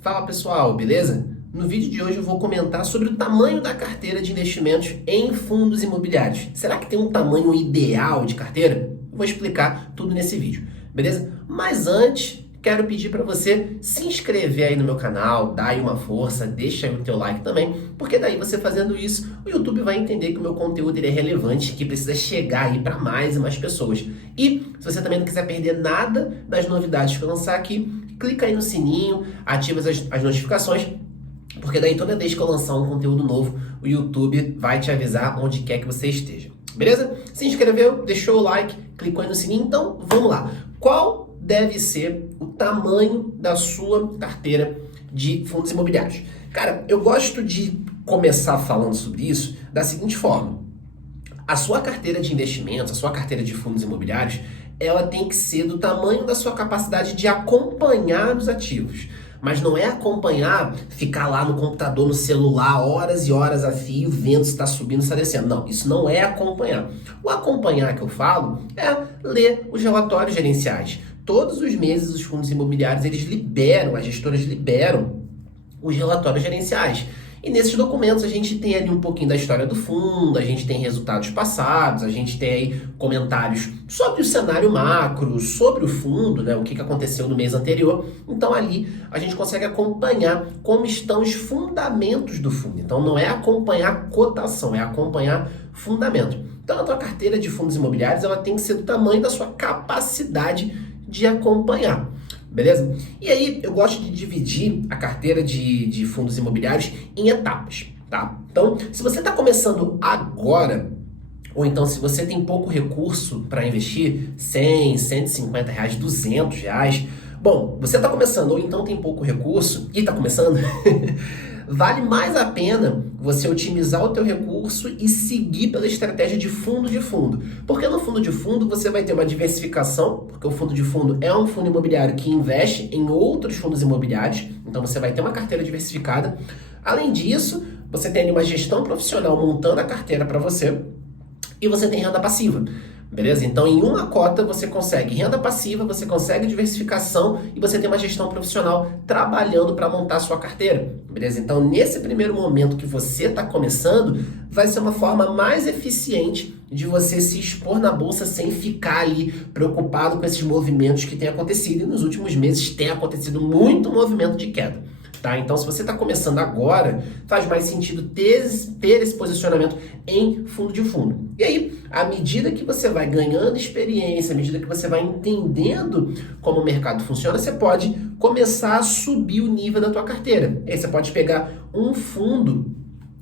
Fala pessoal, beleza? No vídeo de hoje eu vou comentar sobre o tamanho da carteira de investimentos em fundos imobiliários. Será que tem um tamanho ideal de carteira? Eu vou explicar tudo nesse vídeo, beleza? Mas antes, quero pedir para você se inscrever aí no meu canal, dar aí uma força, deixa aí o teu like também, porque daí você fazendo isso, o YouTube vai entender que o meu conteúdo ele é relevante, que precisa chegar aí para mais e mais pessoas. E se você também não quiser perder nada das novidades que eu lançar aqui, clica aí no sininho, ativa as notificações, porque daí toda vez que eu lançar um conteúdo novo, o YouTube vai te avisar onde quer que você esteja. Beleza? Se inscreveu, deixou o like, clicou aí no sininho, então vamos lá. Qual deve ser o tamanho da sua carteira de fundos imobiliários? Cara, eu gosto de começar falando sobre isso da seguinte forma. A sua carteira de investimentos, a sua carteira de fundos imobiliários, ela tem que ser do tamanho da sua capacidade de acompanhar os ativos. Mas não é acompanhar, ficar lá no computador, no celular, horas e horas a fio, vendo se está subindo, se está descendo. Não, isso não é acompanhar. O acompanhar que eu falo é ler os relatórios gerenciais. Todos os meses os fundos imobiliários, eles liberam, as gestoras liberam os relatórios gerenciais. E nesses documentos a gente tem ali um pouquinho da história do fundo, a gente tem resultados passados, a gente tem aí comentários sobre o cenário macro, sobre o fundo, né, o que aconteceu no mês anterior. Então ali a gente consegue acompanhar como estão os fundamentos do fundo. Então não é acompanhar cotação, é acompanhar fundamento. Então a tua carteira de fundos imobiliários ela tem que ser do tamanho da sua capacidade de acompanhar. Beleza? E aí, eu gosto de dividir a carteira de fundos imobiliários em etapas, tá? Então, se você está começando agora, ou então se você tem pouco recurso para investir, 100, 150 reais, 200 reais, bom, você está começando ou então tem pouco recurso e está começando, vale mais a pena você otimizar o teu recurso e seguir pela estratégia de fundo de fundo. Porque no fundo de fundo você vai ter uma diversificação, porque o fundo de fundo é um fundo imobiliário que investe em outros fundos imobiliários, então você vai ter uma carteira diversificada. Além disso, você tem uma gestão profissional montando a carteira para você e você tem renda passiva. Beleza? Então, em uma cota, você consegue renda passiva, você consegue diversificação e você tem uma gestão profissional trabalhando para montar a sua carteira. Beleza? Então, nesse primeiro momento que você está começando, vai ser uma forma mais eficiente de você se expor na bolsa sem ficar ali preocupado com esses movimentos que têm acontecido. E nos últimos meses tem acontecido muito movimento de queda. Tá? Então, se você está começando agora, faz mais sentido ter esse posicionamento em fundo de fundo. E aí, à medida que você vai ganhando experiência, à medida que você vai entendendo como o mercado funciona, você pode começar a subir o nível da tua carteira. E aí você pode pegar um fundo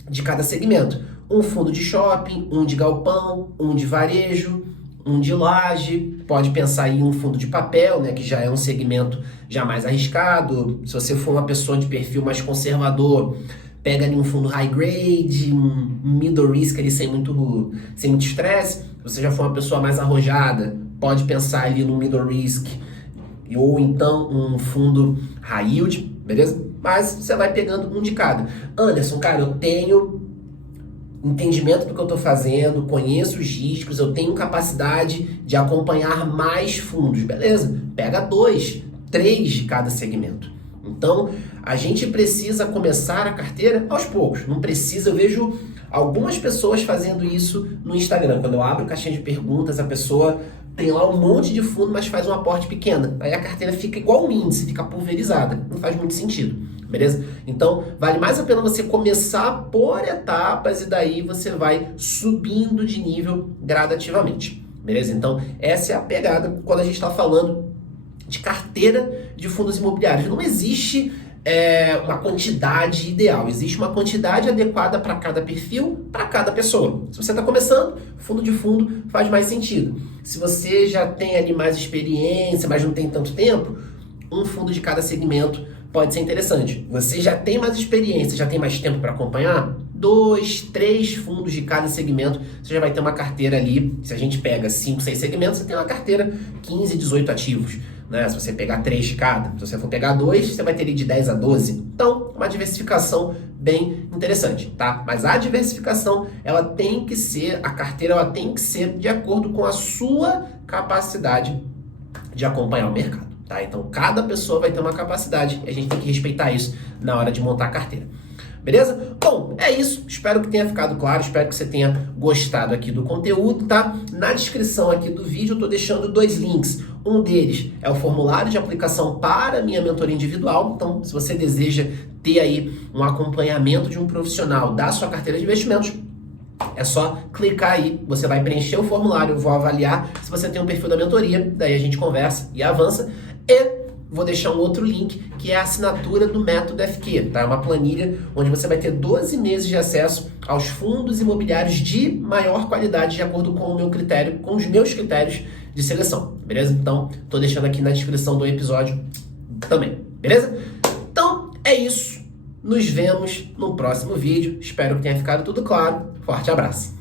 de cada segmento. Um fundo de shopping, um de galpão, um de varejo, um de laje, pode pensar em um fundo de papel, né, que já é um segmento já mais arriscado. Se você for uma pessoa de perfil mais conservador, pega ali um fundo high grade, um middle risk ali sem muito estresse. Se você já for uma pessoa mais arrojada, pode pensar ali no middle risk ou então um fundo high yield, beleza? Mas você vai pegando um de cada. Anderson, cara, eu tenho entendimento do que eu estou fazendo, conheço os riscos, eu tenho capacidade de acompanhar mais fundos. Beleza, pega 2, 3 de cada segmento. Então, a gente precisa começar a carteira aos poucos. Não precisa, eu vejo algumas pessoas fazendo isso no Instagram. Quando eu abro caixinha de perguntas, a pessoa tem lá um monte de fundo, mas faz um aporte pequeno. Aí a carteira fica igual um índice, fica pulverizada. Não faz muito sentido. Beleza? Então, vale mais a pena você começar por etapas e daí você vai subindo de nível gradativamente. Beleza? Então, essa é a pegada quando a gente está falando de carteira de fundos imobiliários. Não existe uma quantidade ideal, existe uma quantidade adequada para cada perfil, para cada pessoa. Se você está começando, fundo de fundo faz mais sentido. Se você já tem ali mais experiência, mas não tem tanto tempo, um fundo de cada segmento pode ser interessante. Você já tem mais experiência, já tem mais tempo para acompanhar? 2, 3 fundos de cada segmento, você já vai ter uma carteira ali. Se a gente pega 5, 6 segmentos, você tem uma carteira 15, 18 ativos. Né? Se você pegar 3 de cada, se você for pegar 2, você vai ter de 10 a 12. Então, uma diversificação bem interessante, tá? Mas a diversificação, ela tem que ser, a carteira ela tem que ser de acordo com a sua capacidade de acompanhar o mercado. tá? Então, cada pessoa vai ter uma capacidade e a gente tem que respeitar isso na hora de montar a carteira. Beleza? Bom, é isso. Espero que tenha ficado claro, espero que você tenha gostado aqui do conteúdo, tá? Na descrição aqui do vídeo eu tô deixando 2 links. Um deles é o formulário de aplicação para a minha mentoria individual. Então, se você deseja ter aí um acompanhamento de um profissional da sua carteira de investimentos, é só clicar aí, você vai preencher o formulário, eu vou avaliar se você tem um perfil da mentoria, daí a gente conversa e avança. E vou deixar um outro link, que é a assinatura do Método FQ, tá? É uma planilha onde você vai ter 12 meses de acesso aos fundos imobiliários de maior qualidade, de acordo com o meu critério, com os meus critérios de seleção, beleza? Então, tô deixando aqui na descrição do episódio também, beleza? Então, é isso. Nos vemos no próximo vídeo. Espero que tenha ficado tudo claro. Forte abraço.